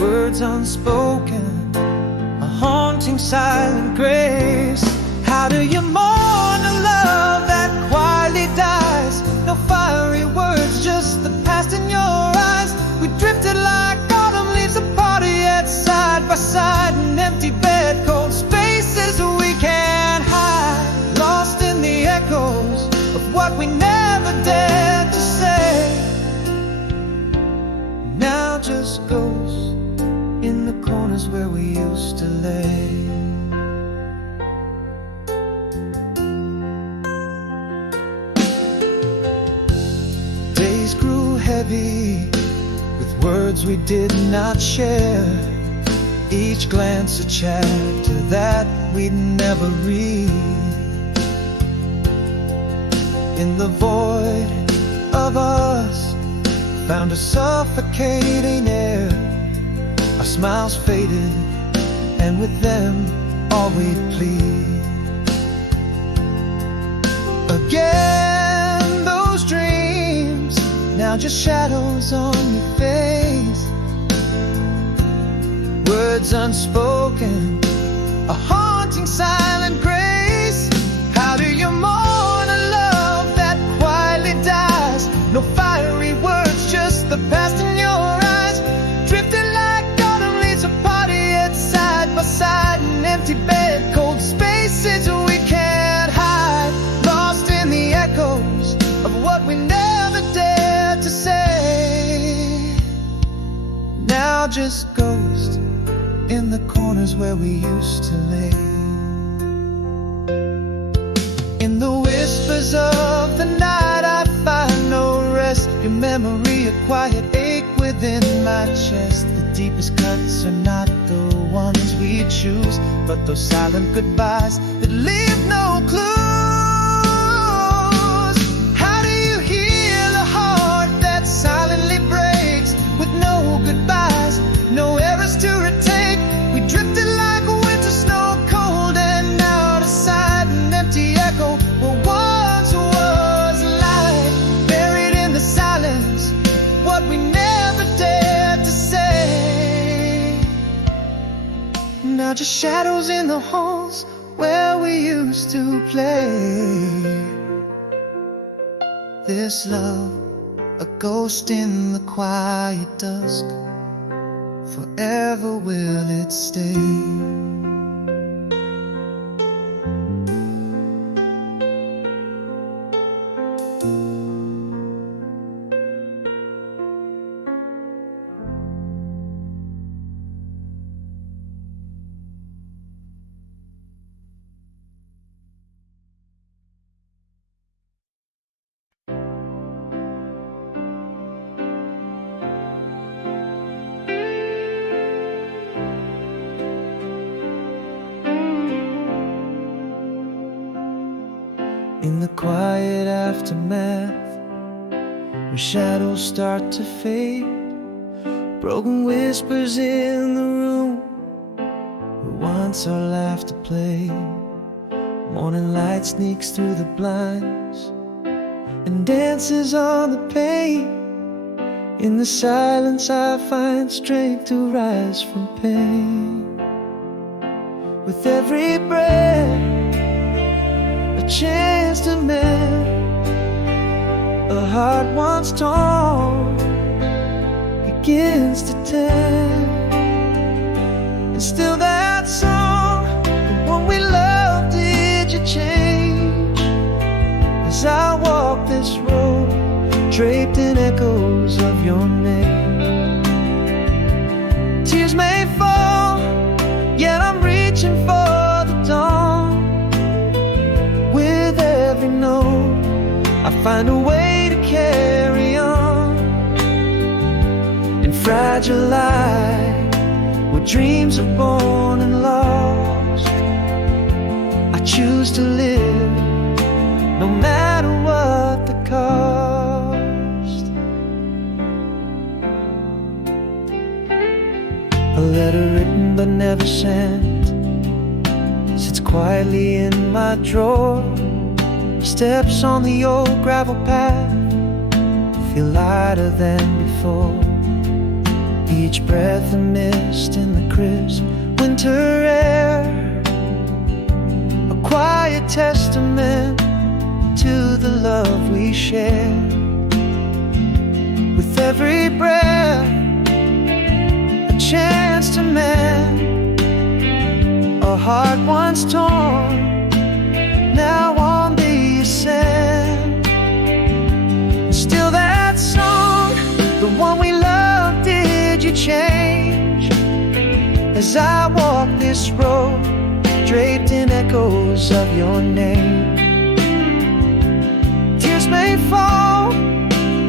Words unspoken, a haunting silent grace. How do you mourn a love that quietly dies? No fiery words, just the past in your eyes. We drifted like autumn leaves apart, yet side by side. An empty bed, cold spaces we can't hide. Lost in the echoes of what we never dared to say. Now just ghosts in the corners where we used to lay. Days grew heavy with words we did not share. Each glance a chapter that we'd never read. In the void of us, found a suffocating air. Our smiles faded, and with them all we'd plead. Again, those dreams, now just shadows on your face. Words unspoken, a haunting silent grace. How do you mourn a love that quietly dies? No fiery words, just the past in your eyes. Drifting like autumn leaves apart, yet side by side. An empty bed, cold spaces we can't hide. Lost in the echoes of what we never dared to say. Now just ghosts in the corners where we used to lay. In the whispers of the night I find no rest. Your memory, a quiet ache within my chest. The deepest cuts are not the ones we choose, but those silent goodbyes that leave no clues. How do you heal a heart that silently breaks with no goodbyes, no errors to retake? We drifted like winter snow, cold and out of sight. An empty echo where once was light. Buried in the silence, what we never dared to say. Now just shadows in the halls where we used to play. This love, a ghost in the quiet dusk. Forever will it stay. In the quiet aftermath, where shadows start to fade, broken whispers in the room where once our laughter played. Morning light sneaks through the blinds and dances on the pane. In the silence I find strength to rise from pain. With every breath a chance to mend a heart once torn begins to tend. And still that song, the one we loved, did you change? As I walk this road, draped in echoes of your name. Tears may fall, yet I'm reaching for the dawn. With every note, I find a way to carry on. In fragile life, where dreams are born and lost, I choose to live, no matter what the cost. A letter written but never sent sits quietly in my drawer. Steps on the old gravel path feel lighter than before. Each breath a mist in the crisp winter air, a quiet testament to the love we share. With every breath, a chance to mend a heart once torn, now on the ascent. Still that song, the one we loved, did you change? As I walk this road, draped in echoes of your name. Tears may fall,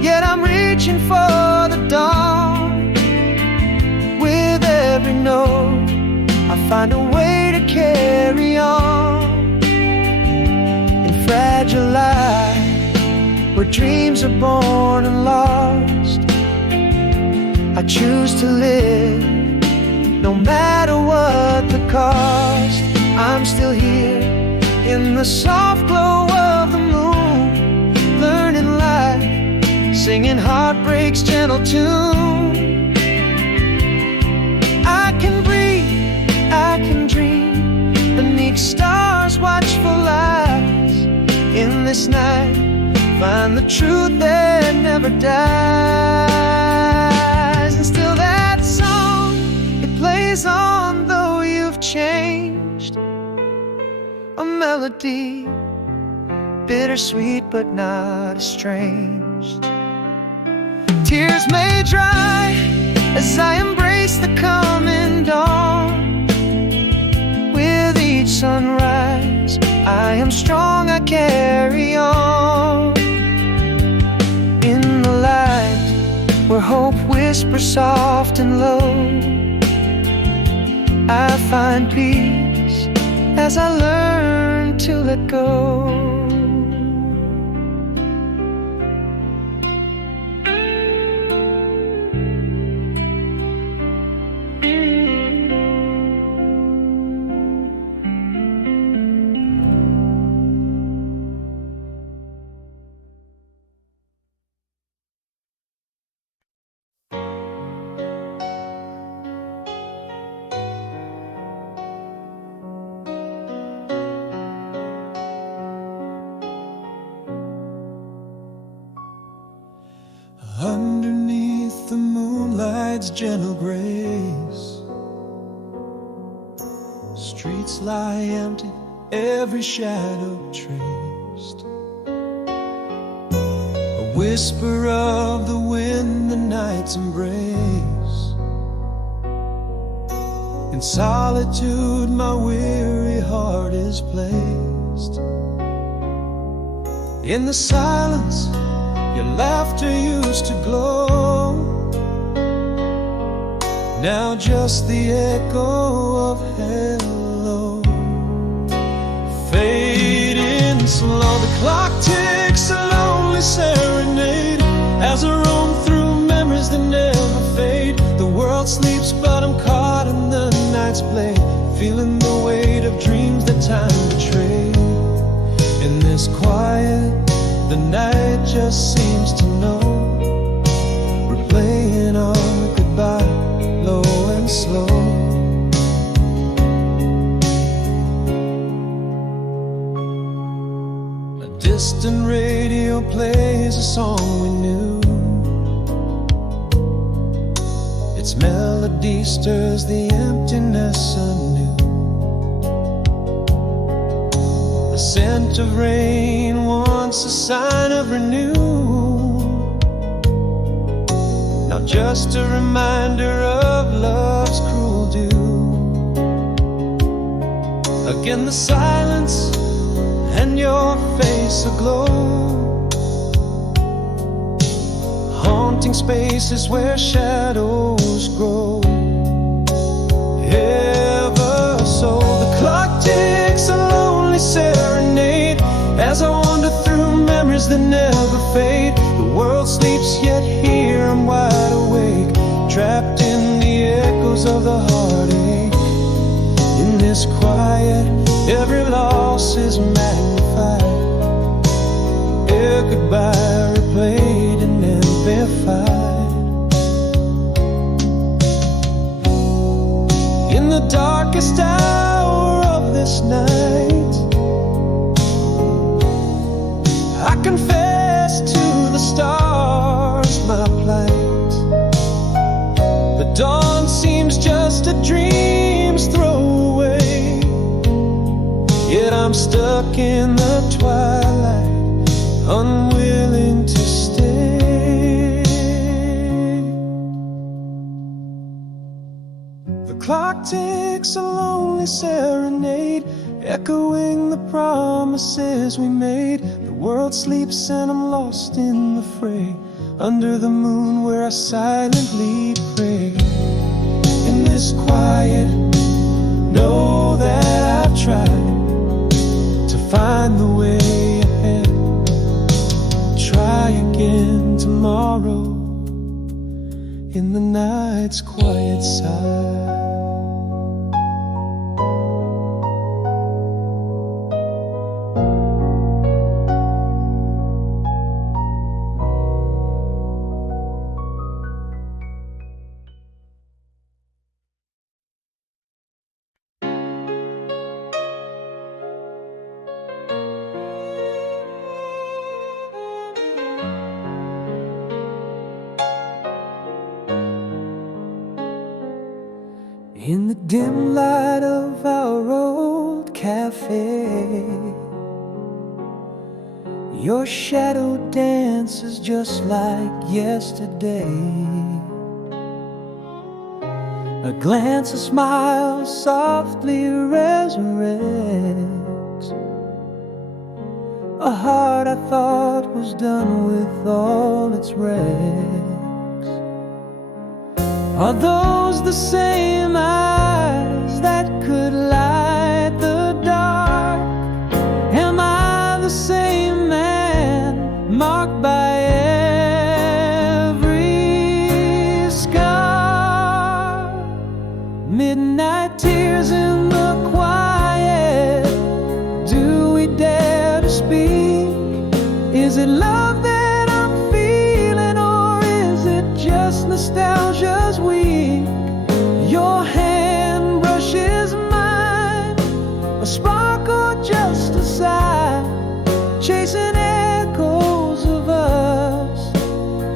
yet I'm reaching for the dawn. With every note, I find a way to carry on. In fragile life, where dreams are born and lost, I choose to live, no matter what the cost. I'm still here, in the soft glow of the moon, learning life, singing heartbreak's gentle tune. I can breathe, I can dream, beneath stars' watchful eyes. In this night, find the truth that never dies. And still that song, it plays on though you've changed. A melody, bittersweet but not estranged. Tears may dry as I embrace the coming dawn. With each sunrise, I am strong, I carry on. In the light, where hope whispers soft and low, I find peace as I learn to let go. Underneath the moonlight's gentle grace, streets lie empty, every shadow traced. A whisper of the wind, the night's embrace. In solitude my weary heart is placed. In the silence your laughter used to glow, now just the echo of hello. Fading slow, the clock ticks a lonely serenade as I roam through memories that never fade. The world sleeps but I'm caught in the night's play, feeling the weight of dreams that time betrayed. In this quiet, the night just seems to know we're playing our goodbye low and slow. distant radio plays a song we knew. Its melody stirs the emptiness anew. The scent of rain, once a sign of renewal, now just a reminder of love's cruel due. Again the silence and your face aglow, haunting spaces where shadows grow. Ever so the clock ticks a lonely serenade as I wander through memories that never fade. The world sleeps yet here I'm wide awake, trapped in the echoes of the heartache. In this quiet, every loss is magnified, a goodbye replayed and amplified. In the darkest hour of this night, I confess to the stars my plight. The dawn seems just a dream's throwaway, yet I'm stuck in the twilight, unwilling to stay. The clock ticks a lonely serenade, echoing the promises we made. The world sleeps and I'm lost in the fray, under the moon where I silently pray. In this quiet, know that I've tried to find the way ahead. Try again tomorrow in the night's quiet side. In the dim light of our old cafe, your shadow dances just like yesterday. A glance, a smile softly resurrects a heart I thought was done with all its wrecks. Are those the same eyes that could light the dark? Am I the same man marked by every scar? Midnight tears in the quiet, do we dare to speak? Is it love that I'm feeling, or is it just nostalgia's weak? Your hand brushes mine, a spark or just a sigh, chasing echoes of us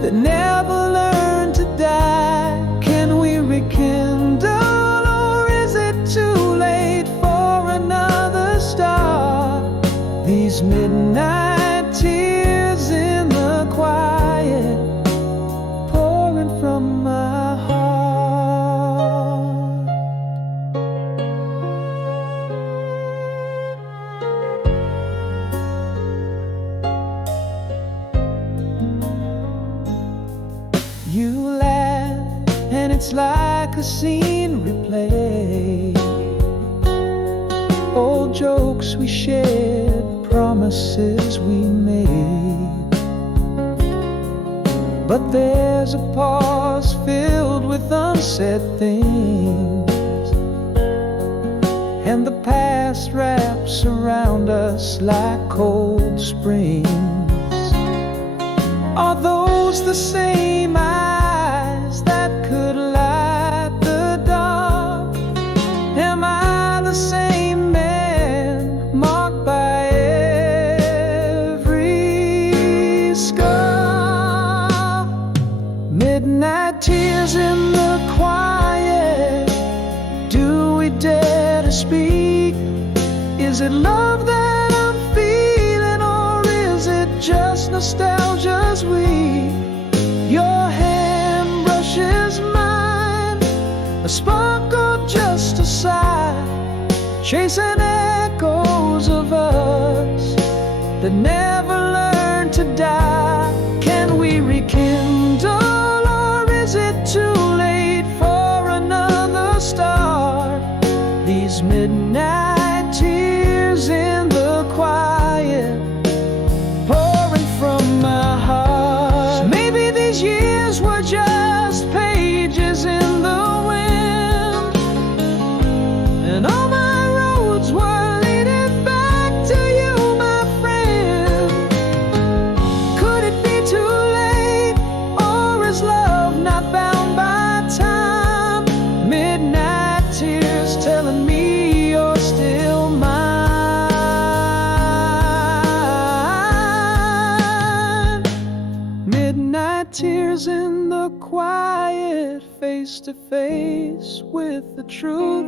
that never learned to die. Can we rekindle, or is it too late for another star? These midnight tears in the quiet, pouring from my heart. You laugh and it's like a scene replay, old jokes we shared, promises we made. But there's a pause filled with unsaid things, and the past wraps around us like cold springs. Are those the same eyes that could light the dark? Am I the same man marked by every Is it love that I'm feeling, or is it just nostalgia's weave? Your hand brushes mine, a spark or just a sigh, chasing echoes of us that never learned to die. Can we rekindle, or is it too late for another start? These midnight tears in the quiet, pouring from my heart. Maybe these years were just pages in the wind, and all my roads were leading back to you, my friend. Could it be too late, or is love not bound by time? Midnight tears telling me you're still mine. Midnight tears in the quiet, face to face with the truth.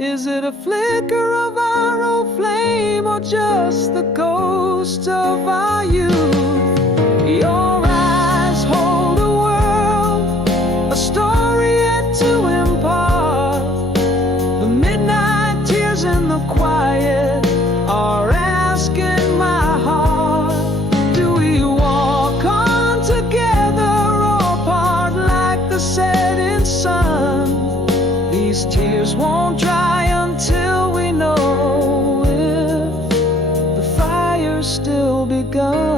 Is it a flicker of our old flame, or just the ghost of our youth? Your eyes hold a world, a story yet to impart. The midnight tears in the quiet are asking my heart, do we walk on together or part like the setting sun? These tears won't dry until we know if the fire's still begun.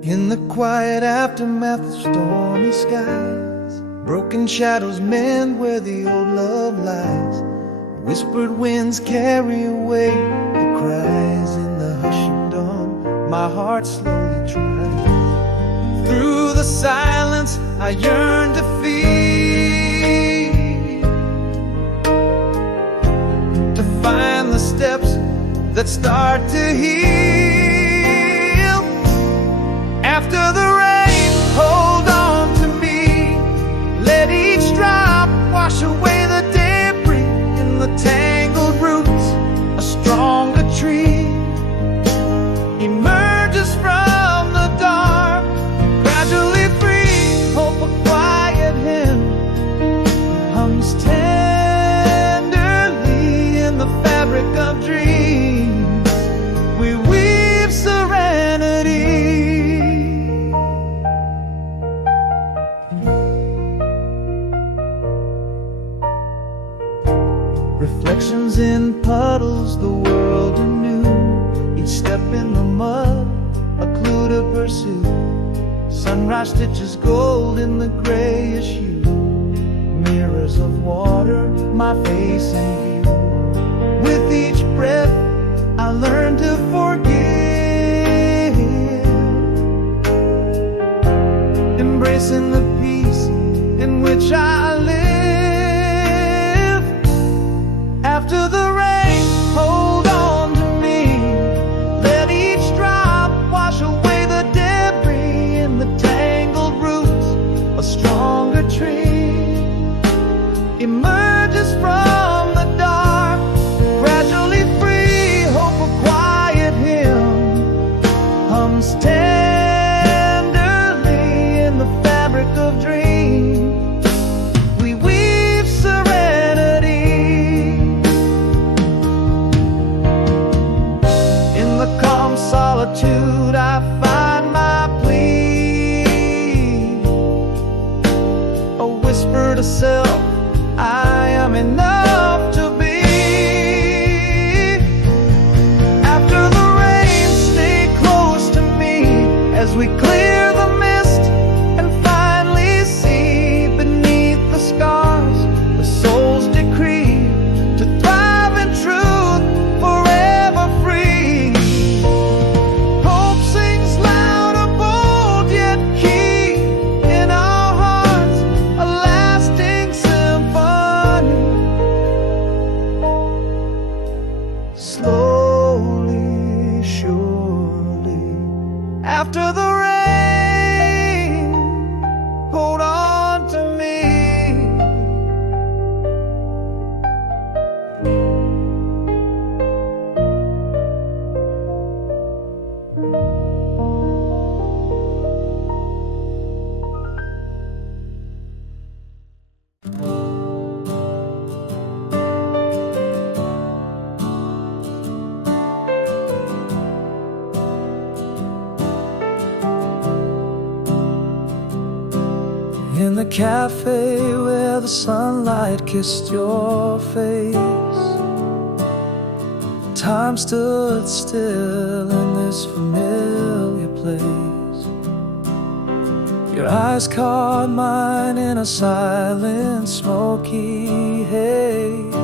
In the quiet aftermath of stormy skies, broken shadows mend where the old love lies. Whispered winds carry away the cries in the hush of dawn. My heart slowly tries. Through the silence I yearn to feel, to find the steps that start to heal. After the rain, hold on to me. Let each drop wash away the debris in the tangled roots. A stronger tree emerges from the dark, gradually free. Hope a quiet hymn hums tenderly in the fabric of dreams. We weave serenity. Reflections in puddles, the world anew. Each step in the mud, a clue to pursue. Sunrise stitches gold in the grayish hue. Mirrors of water, my face in view. With each breath, I learn to forgive, embracing the peace in which I live. After the rain, hold on to me. Let each drop wash away the debris in the tangled roots. A stronger tree emerges from the dark, gradually free. Hope a quiet hymn hums tenderly in the fabric of dreams. We weave serenity. In the calm solitude I find my plea, a whisper to self, I am enough to be. After the rain, stay close to me as we clear the mist and finally see beneath the scars the soul's decree to the cafe where the sunlight kissed your face. Time stood still in this familiar place. Your eyes caught mine in a silent, smoky haze.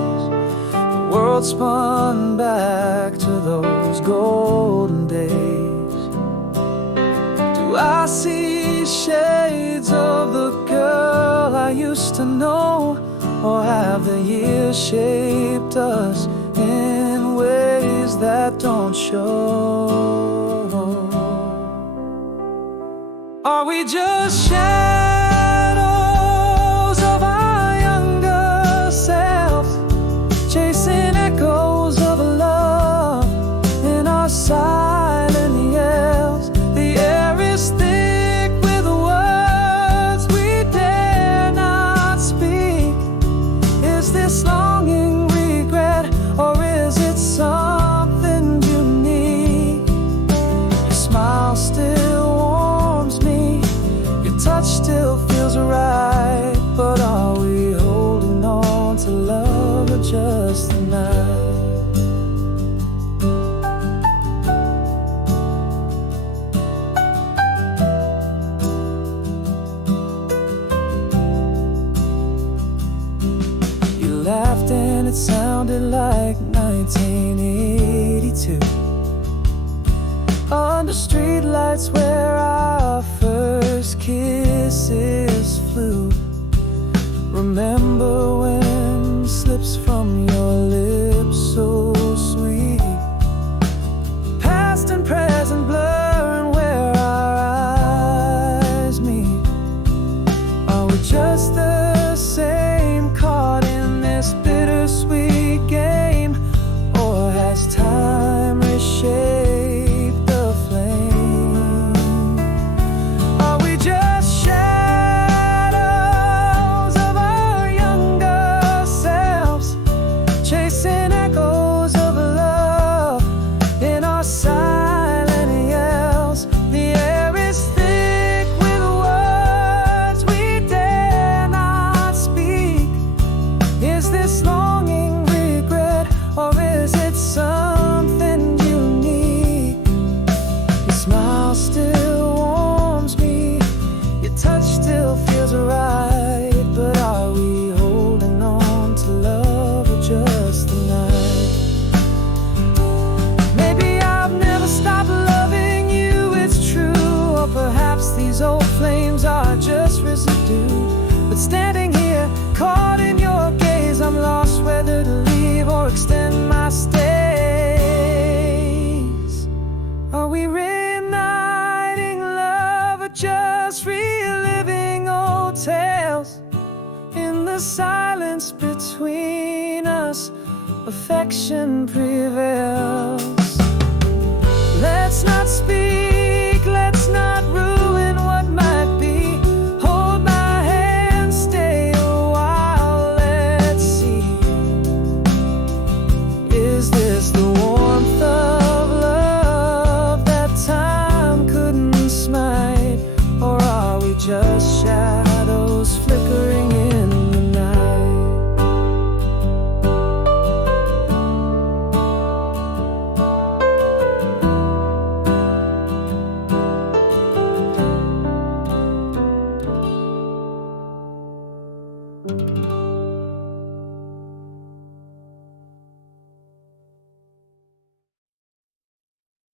The world spun back to those golden days. Do I see shades of the girl I used to know, or have the years shaped us in ways that don't show? Are we just shadows of our younger selves, chasing echoes of a love in our silent yells? The air is thick with words we dare not speak. Is this longing regret, or is it something unique? Your smile still warms me, your touch still feels right, but are we holding on to love or just the night? You laughed and it sounded like 1982, under streetlights where our first kisses flew. Remember when slips from your lips so sweet, past and present blurring where our eyes meet. Are we just the same, caught in this bittersweet game, or has time reshaped the flame? Are we just shadows of our younger selves, chasing echoes of love in our silent yells? The air is thick with words we dare not speak. Is this longing regret, or is it something unique? Your smile still warms me, your touch still feels right, but are we holding on to love or just the night? Maybe I've never stopped loving you, it's true, or perhaps these old flames are just residue. But standing here, caught in your gaze, I'm lost whether to leave or extend my stays. Are we reigniting love or just reliving old tales? In the silence between us, affection prevails. Let's not speak, let's not ruin what might be. Hold my hand, stay a while, let's see. Is this the warmth of love that time couldn't smite, or are we just shadows flickering